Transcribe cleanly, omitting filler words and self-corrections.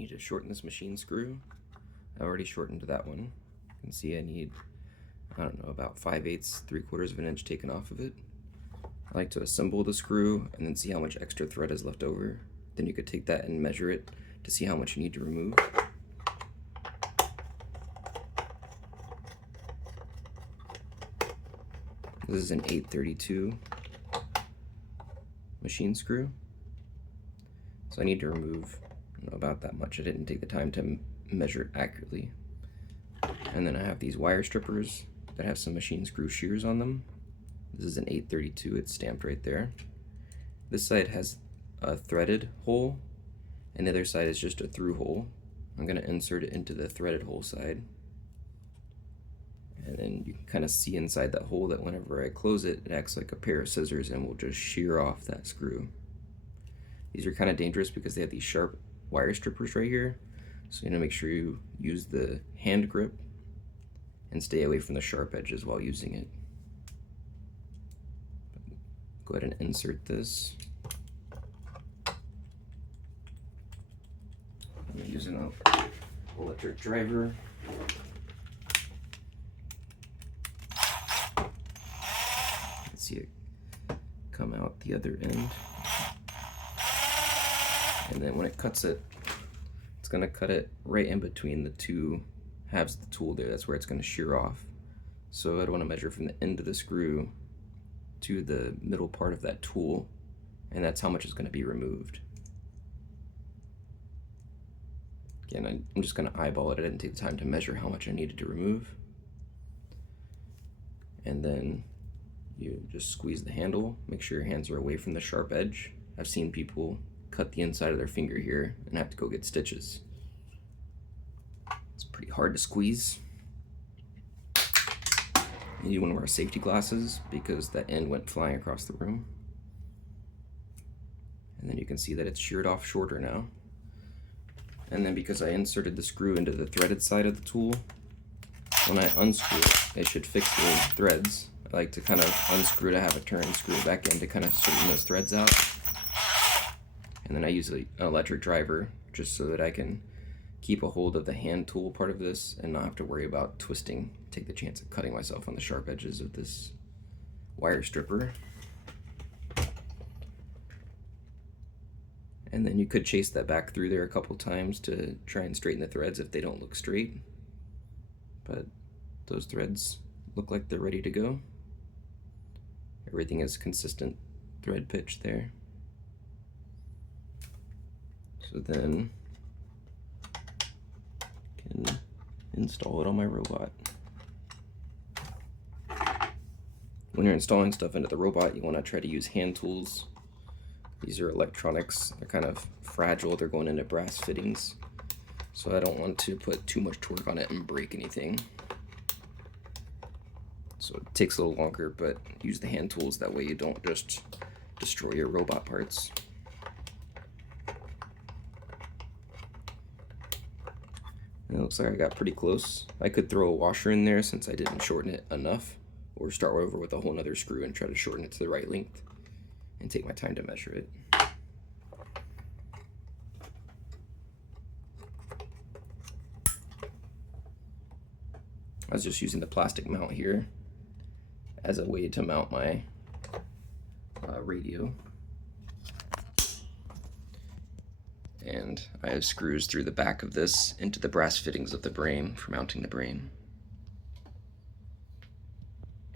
need to shorten this machine screw. I already shortened that one. You can see I need, I don't know, about 5/8, 3/4 of an inch taken off of it. I like to assemble the screw and then see how much extra thread is left over. Then you could take that and measure it to see how much you need to remove. This is an 8/32 machine screw. So I need to remove about that much. I didn't take the time to measure it accurately. And then I have these wire strippers that have some machine screw shears on them. This is an 8/32, it's stamped right there. This side has a threaded hole, and the other side is just a through hole. I'm gonna insert it into the threaded hole side. And then you can kind of see inside that hole that whenever I close it, it acts like a pair of scissors and will just shear off that screw. These are kind of dangerous because they have these sharp wire strippers right here. So you need to make sure you use the hand grip and stay away from the sharp edges while using it. Go ahead and insert this. I'm using an electric driver. See it come out the other end, and then when it cuts it, it's going to cut it right in between the two halves of the tool there. That's where it's going to shear off. So I'd want to measure from the end of the screw to the middle part of that tool, and that's how much is going to be removed. Again, I'm just going to eyeball it. I didn't take the time to measure how much I needed to remove. And then you just squeeze the handle, make sure your hands are away from the sharp edge. I've seen people cut the inside of their finger here and have to go get stitches. It's pretty hard to squeeze. You need one of our safety glasses because that end went flying across the room. And then you can see that it's sheared off shorter now. And then because I inserted the screw into the threaded side of the tool, when I unscrew it, it should fix the threads. I like to kind of unscrew to have a turn, screw it back in to kind of straighten those threads out. And then I use an electric driver just so that I can keep a hold of the hand tool part of this and not have to worry about twisting, take the chance of cutting myself on the sharp edges of this wire stripper. And then you could chase that back through there a couple times to try and straighten the threads if they don't look straight. But those threads look like they're ready to go. Everything is consistent thread pitch there. So then I can install it on my robot. When you're installing stuff into the robot, you want to try to use hand tools. These are electronics. They're kind of fragile. They're going into brass fittings. So I don't want to put too much torque on it and break anything. So it takes a little longer, but use the hand tools. That way you don't just destroy your robot parts. And it looks like I got pretty close. I could throw a washer in there since I didn't shorten it enough, or start over with a whole nother screw and try to shorten it to the right length and take my time to measure it. I was just using the plastic mount here as a way to mount my radio. And I have screws through the back of this into the brass fittings of the brain for mounting the brain.